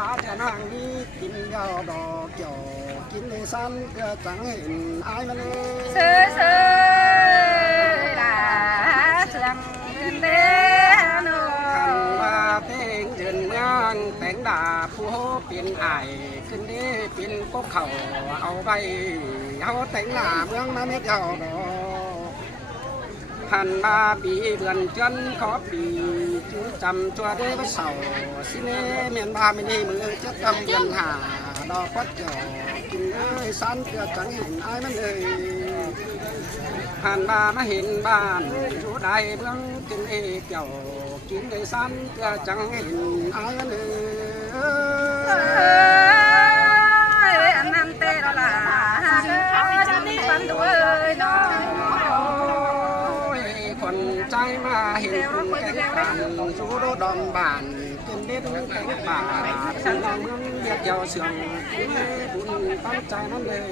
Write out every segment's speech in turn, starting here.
bà cha nàng đi kiếm gạo đỏ kiểu kiếm để săn cửa trắng hình ai mà lên sơ sơ là sương đêm thằng bà tên dần ngang tên đà phú biển ảiขึ้นđi biển cố khẩu ao bay ao tên là mương mà mấy gạo đỏ hành ba bị vườn chân khó bị chú chăm cho đế với sầu xin miền ba mình đi mưa chất tâm vườn hà đò quất nhỏ kinh ơi san cửa trắng hình ai mà đời hành ba mà hình bàn chú đại bướng kinh ê kiểu kiếm để san cửa trắng hình ai mà đời anh ăn tê đó là chân đi bắn đuôi nó trai mà hiện cùng cánh bàn chú đô đòn bản trên đế đúng cánh bản chẳng là mương biệt giàu sườn bún bắn trai nóเลย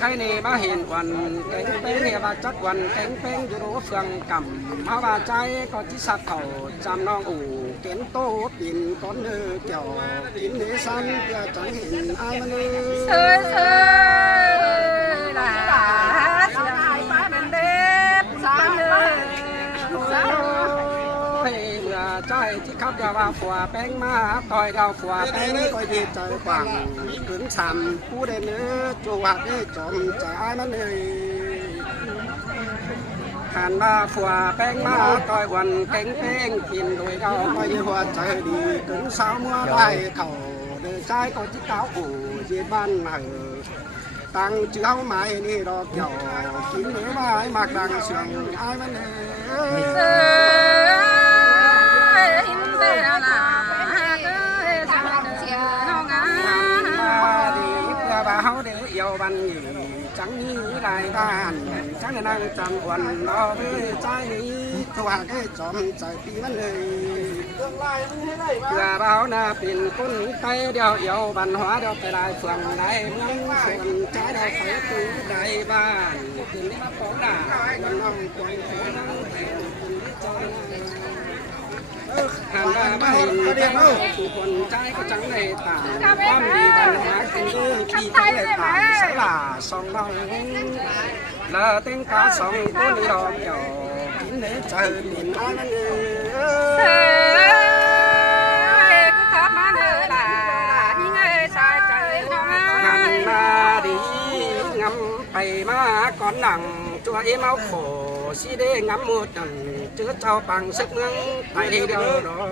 cái này ba hiện quần cánh bên này ba chắc quần cánh bên chú đô phường cầm máu ba trai có chỉ sạt thầu chăm non ủ kiến tô pin con nơ kiểu kín nế xanh kia chẳng hiện ai mà nơ traiที่ขับยาวขวาแป้งมาต่อยดาวขวาแป้งก็ดีใจกว่างถึงช้ำผู้ได้เนื้อจูวัดได้จมใจมันเลยหันมาขวาแป้งมาต่อยวันเก่งเป้งกินโดยเราก็ยังหัวใจดีถึงสาวมัวได้เข่าเดินใจก็จิตเต้าอู่ยีบ้านมาตั้งเจ้าไม้นี่ดอกเกี่ยวกินเนื้อไม้มากดังเสียงไอ้มันเลยเขาđể yêu văn nhỉ chẳng như đại đàn chẳng là năng trầm quần lo với trái ní thua cái chòm trời tí vấn đề là báo na pin quân tay đeo yêu văn hóa đeo cái đại phường đại mương phường trái đại phải từ đại ban từ đến bắt bóng đà quần lòng quần phố năng hàng ba ba hình phụ quần trai có trắng này tảng quan đi văn hóa kinh đô khi cái này tảng sẽ là song đong là tên cá song có đi đò kiểu kín để trời miền Nam hàng ba đi ngắm bày má con nặng chùa em áo khổ xí đê ngắm một lần chứa trao bằng sức nâng tại đây đâu đó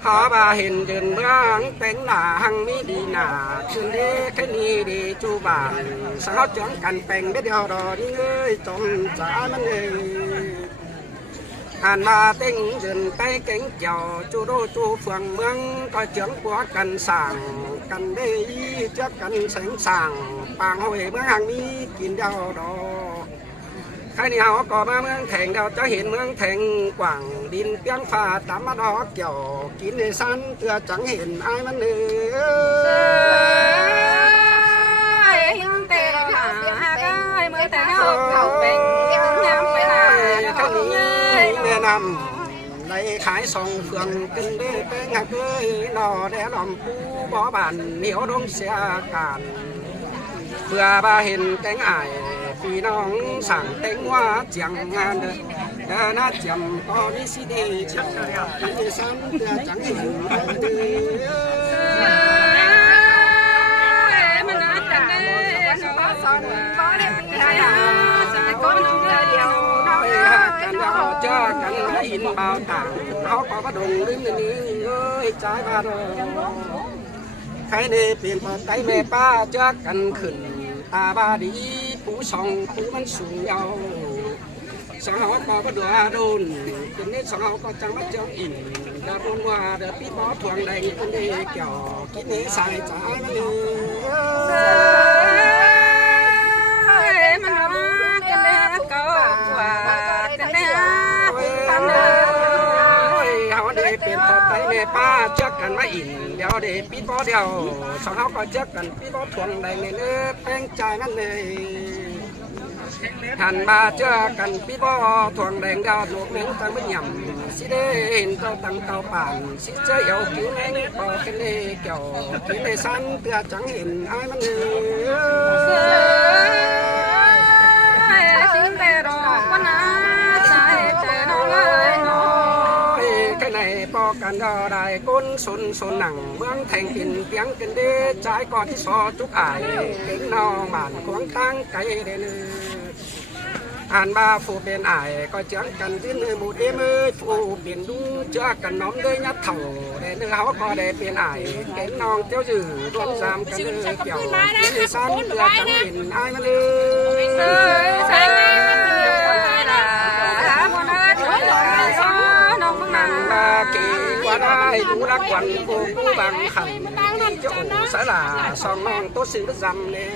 họ bà hình dần băng tên là hăng mi đi nà trên đê cái ni đi chu bà sao chẳng cần bèn biết điều đó đi ơi trong trả mình ơi hàn mà tên dần tay cánh chào chu đô chu phường mương coi trưởng của cần sàng cần đây trước cần sẵn sàng bằng hồi mương hàng mi kín điều đó cái này họ có ba mương thành đâu cho hiện mương thành quảng điền biang phà tắm mắt đó kiểu kín để san tựa chẳng hiện ai mà nữa cái nằm đây khái sòng phường kinh đê cái ngạc ơi nó để làm phu bỏ bản hiểu đông xe cản vừa ba hình cánh ải vì nong sảng tên hoa chẳng ngàn đời na chậm có đi xí đi chắc đi sân chẳng hình cho cảnh in bao tảng nó có bắt đồng lên này ơi trái ba rồi cái này tiền vào tay mẹ ba cho cảnh khẩn ta ba đi phú sòng phú văn sùng nhau sáng họ có bắt đùa đồn cho nên sáng họ có trắng bắt cho in đã buôn hoa đã bị bó thuồng đầy con đi kiểu cái này xài trái nó họ để tiền vào tay mẹ ba trước cần máy in đeo để bị bó đeo sáng họ có trước cần bị bó thuồng đầy này nữa bánh trái nó này hành ba chưa cần bị bó thuồng đầy đeo luộc miếng ta mới nhầm สิได้เห็นเจ้าตั้งเตาป่านสิเจ้าเอากินแม่ปอกันเลยเกี่ยวกินในสันเพื่อจังเห็นไอ้มันสิงแต่ดอกว่านาใจใจน้องเลยน้อง แค่ไหนปอกันดอได้ก้นสนหนังเมืองแทงกินเปียงกันเด้ใจก่อนที่ซอจุกอายเก่งน้องบ้านขวางตั้งไกลเด้ออ่านบาฟูเป็นอายก็เจียงกันที่เนื้อหมูเอมือฟูเปลี่ยนดุ้งเจ้ากันน้อมด้วยยัดเถ่าแต่เนื้อเขาก็ได้เป็นอายเก่งน้องเจ้าจื่อรวมสามกันเลยเกี่ยวที่สั้นเพื่อจังเห็นอายมันเลยใช่ไหมมันเดียวกันนะมันน่าจะน้องมึง นั นะ งบาเกี่กว่าได้ดูรักวันโกกูบังขันเจ้าสาลาสองน้องตัวสื่อจำเลย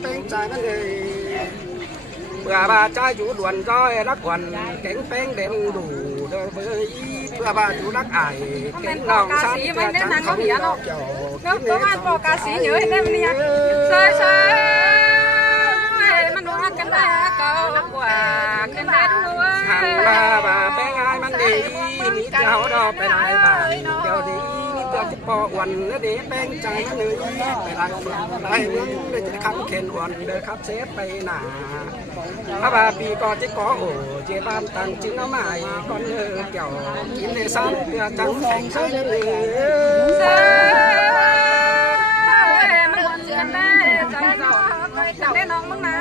เป็นใจมันเลยเพื่อบาใจอยู่ด่วนจ้อยรักวันแข็งแป้งเด่นดูเดินเบยเพื่อบาอยู่รักอายแข็งน้องสันเพื่อจังเขาเนาะเจ้า nó có ăn bò cá xí nhớ hết em nè sai sai mà nó ăn cái này câu quả cái này đúng หันบาบาแป้งอายมันดีมีเจ้าดอกไปได้บ่ายเดี๋ยวดีมีเจ้าจะปอวันแล้วดีแป้งใจมันเลยไปได้เมืองได้เมืองได้จะคำเข็นวันเด้อครับเซฟไปหนาถ้าบาปีก็จะก่อโอ้เจ็บบ้านตันจึงเอาไม้ก่อนเลิกเกี่ยวกินในซ้ำเพื่อจังแข่งใช้เลย มันวนกันได้ใจเราใจได้น้องมึงนะ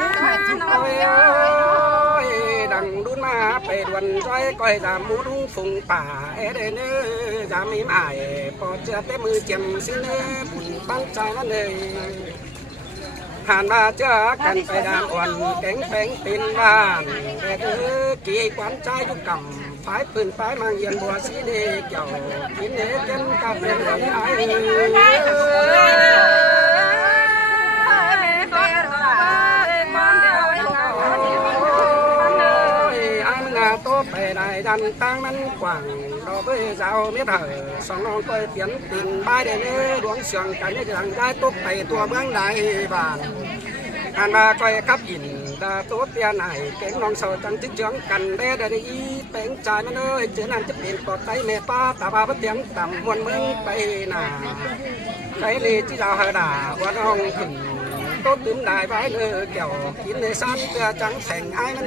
น้อง ดังดุนมาไปดวนใจก้อยดามูดุงฝุงป่าเอเดเนอดามีหมายพอเจอแต่มือเจียมสิเนบุญตั้งใจนั่นเลยผ่านมาเจอกันไปดามอ่อนแข็งแข็งเป็นบ้านแต่เธอกี่ควันใจทุกกำฝายปืนฝายมังเยียนบัวสีเดเกี่ยวกินเนเจนกับเป็นไรไอ้โตไปได้ดันตั้งนั้นกว้างเราไปเจ้าเมียเถอสองน้องก็เปลี่ยนติ่งใบได้เนื้อดวงเสียงกันได้ดังได้ตกไปตัวเมืองใดบ้านอันมาก็ขับอินตาตัวเตียไหนแกงน้องสาวจังจึงเจืองกันได้ได้อีแปลงใจมันเลยเจอนั่นจะเปลี่ยนปอดไตแม่ป้าตาบาเตียงต่ำมวนเมืองไปหนาใครเลยที่เราหาด่าว่าน้องขึ้นต้นดื่มได้ไว้เลยเกี่ยวกินในซ้ำเพื่อจังแข่งไอ้มัน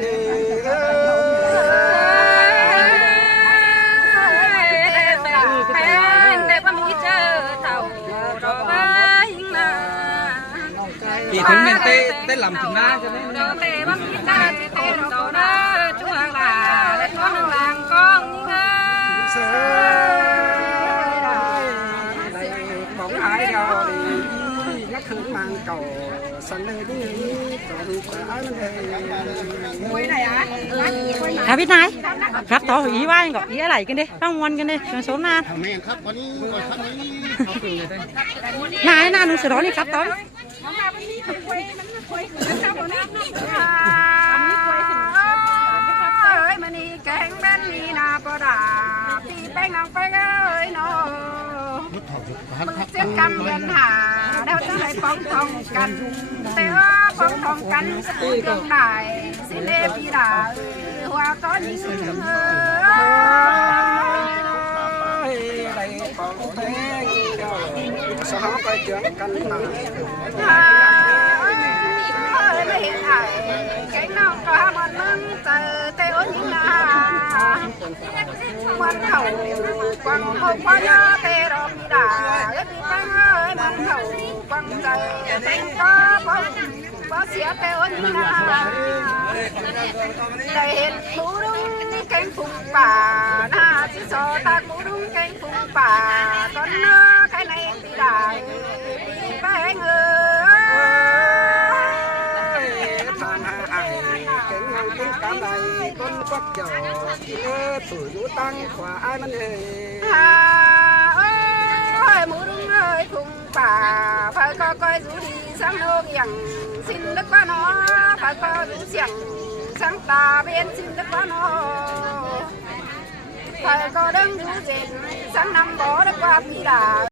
ปีถึงแม่เต้ลำถึงหน้าจะได้เต้บ้างกินได้เต้เราได้ช่วงหลาและท้องหลังกองนี่ค่ะของหายเราดีนักขืนมังเก่าสันเลยที่นี่ตอนไอ้มันเลยคุยไหนอ่ะพี่นายครับต่ออีว่าก่อนอีอะไรกันดิต้องวันกันดิจนสมนาน แม่ครับวันนี้ก่อนครับนี้ นายน่าหนูสะร้อนนี่ครับต่อมันนี่แกงแม่นี่นาปลาตีแป้งน้องแป้งเอ้ยน้องมึงเจ็บกันเงินหาแล้วจะให้ป้องทองกันแต่ป้องทองกันสกุลยังได้สิเล่พี่ด่าหัวก้อนยิ่งไรของแป้งสาวก็เจืองกันมาไม่เห็นไอ้แกงน้องก็มันมึงเจอเต้นยิ่งนามันเข่ากวังหกว่าเยอะเตะรอบด่าเล็บแป้งเอ้ยมันเข่ากวังใจเต้นก็ป้องเสียเตะยิ่งนาได้เห็นหมูดุ้งแกงผุ่งป่าหน้าที่ซอตากหมูดุ้งแกงผุ่งป่าตอนเนื้อใครในตีได้ตีแป้งเอ้ทานหาไอ้เก่งงานเก่งการใดก้นกักหยอกินเนื้อฝืนอยู่ตั้งขวาไอ้มันเลยหมูดุ้งเอ้ยผุ่งป่าphải có coi rú đi sáng nô miệng xin đất quá nó phải có rú xiềng sáng tà bên xin đất quá nó phải có đấng rú rền sáng năm bó đất qua phi đà